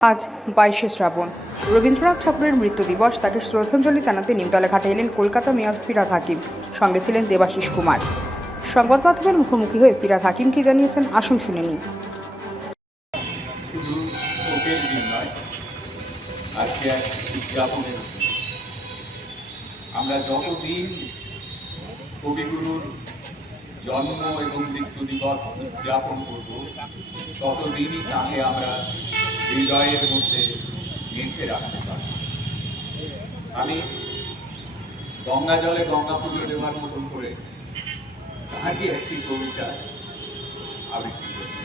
আজ বাইশে শ্রাবণ রবীন্দ্রনাথ ঠাকুরের মৃত্যু দিবস তাকে শ্রদ্ধাঞ্জলি জানাতে নিমতলা ঘাটে এলেন কলকাতা মেয়র ফিরাদ হাকিম, সঙ্গে ছিলেন দেবাশিস কুমার সংবাদ মাধ্যমের মুখোমুখি হয়ে ফিরাদ হাকিম কি জানিয়েছেন আসুন শুনে নিন। আমরা যতদিন কবিগুরুর জন্ম এবং মৃত্যু দিবস উদযাপন করব, ততদিনই তাকে আমরা হৃদয়ের মধ্যে গেঁথে রাখতে পারব আমি গঙ্গা জলে গঙ্গা পুজো দেওয়ার মতন করে তাহারই একটি কবিতা আবৃত্তি করছি।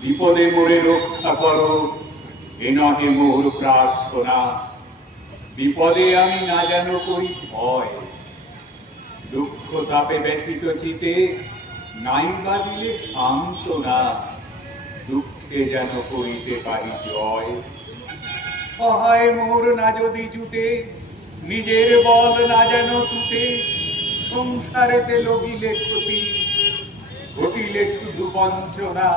বিপদে মোরে রক্ষা করো, এ নহে মোর প্রার্থনা। বিপদে আমি না যেন করি ভয়। দুঃখ তাপে ব্যথিত চিতে নাই বা দিলে সান্ত্বনা, দুঃখে যেন করিতে পারি জয়। সহায় মোর না যদি জুটে, নিজের বল না যেন টুটে সংসারেতে লগিলে ক্ষতি, ঘটিলে শুধু বঞ্চনা,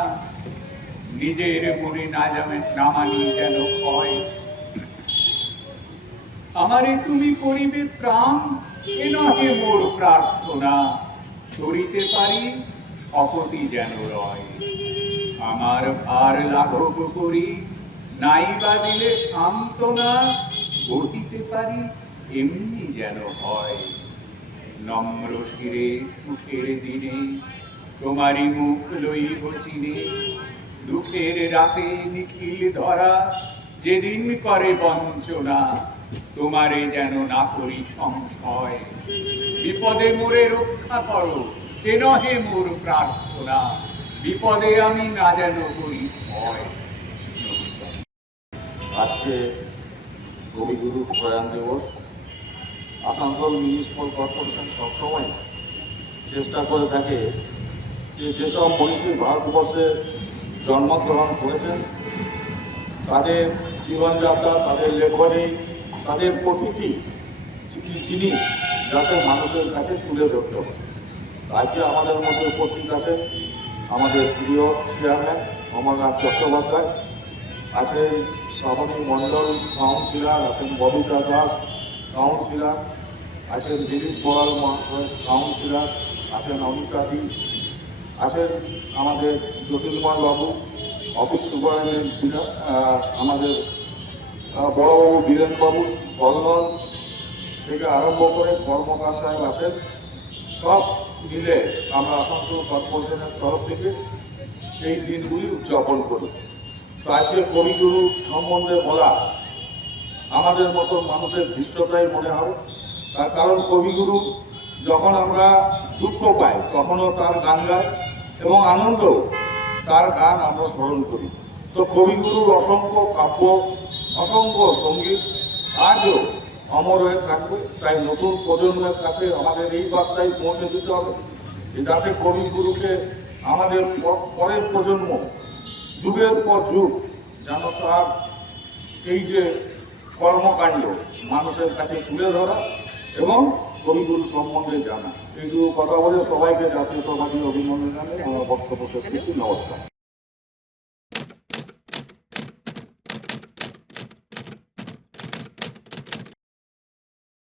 নিজের মনে না যাবে না মানি যেন হয় আমারে তুমি করিবে ত্রাণ এ মোর প্রার্থনা। করিতে পারি যেন রয়। আমার ভার লাঘব করি দিলে সান্ত্বনা পারি, এমনি যেন হয়। নম্র শিরে সুখের দিনে, তোমারই মুখ লইব চিনে। দুঃখের রাতে নিখিল ধরা, যেদিন করে বঞ্চনা তোমারে যেন না করি সংশয়। বিপদে মোরে রক্ষা করো এ নহে মোর প্রার্থনা। বিপদে আমি না যেন করি ভয়। আজকে কবিগুরু প্রয়াণ দিবস। আসানসোল মিউনিসিপাল কর্পোরেশন সবসময় চেষ্টা করে থাকে যে যেসব মনীষী ভারতবর্ষে জন্মগ্রহণ করেছেন, তাদের জীবনযাত্রা, তাদের লেখনী তাদের প্রতিটি জিনিস যাতে মানুষের কাছে তুলে ধরতে হবে আজকে আমাদের মধ্যে উপস্থিত আছে আমাদের প্রিয় চেয়ারম্যান অমরনাথ চট্টোপাধ্যায়, আছেন শ্রাবণী মণ্ডল কাউন্সিলার, আছেন ববিতা দাস কাউন্সিলার, আছেন দিলীপ বড়াল কাউন্সিলর, আছেন অমিতা দি, আছেন আমাদের জ্যোতির্ময় বাবু, অফিস সুপারিনটেন্ডেন্ট আমাদের বড়বাবু বীরেনবাবু বর্ধমান থেকে আরম্ভ করে কর্মকার সাহেব আছেন। সব মিলে আমরা আসানসোল কর্পোরেশনের তরফ থেকে এই দিনগুলি উদযাপন করি। তো আজকে কবিগুরু সম্বন্ধে বলা আমাদের মতো মানুষের ধৃষ্টতাই মনে হবে। তার কারণ কবিগুরু যখন আমরা দুঃখ পাই, তখনও তার গান গাই এবং আনন্দ, তার গান আমরা স্মরণ করি। তো কবিগুরুর অসংখ্য কাব্য অসংখ্য সংগীত আজও অমর হয়ে থাকবে। তাই নতুন প্রজন্মের কাছে আমাদের এই বার্তাই পৌঁছে দিতে হবে যাতে কবিগুরুকে আমাদের পরের প্রজন্ম, যুগের পর যুগ, যেন তার এই যে কর্মকাণ্ড মানুষের কাছে তুলে ধরা এবং কবিগুরু সম্বন্ধে জানা। এইটুকু কথা বলে সবাইকে জাতীয়তাবাদী অভিনন্দন জানাই। আমার বক্তব্য নমস্কার।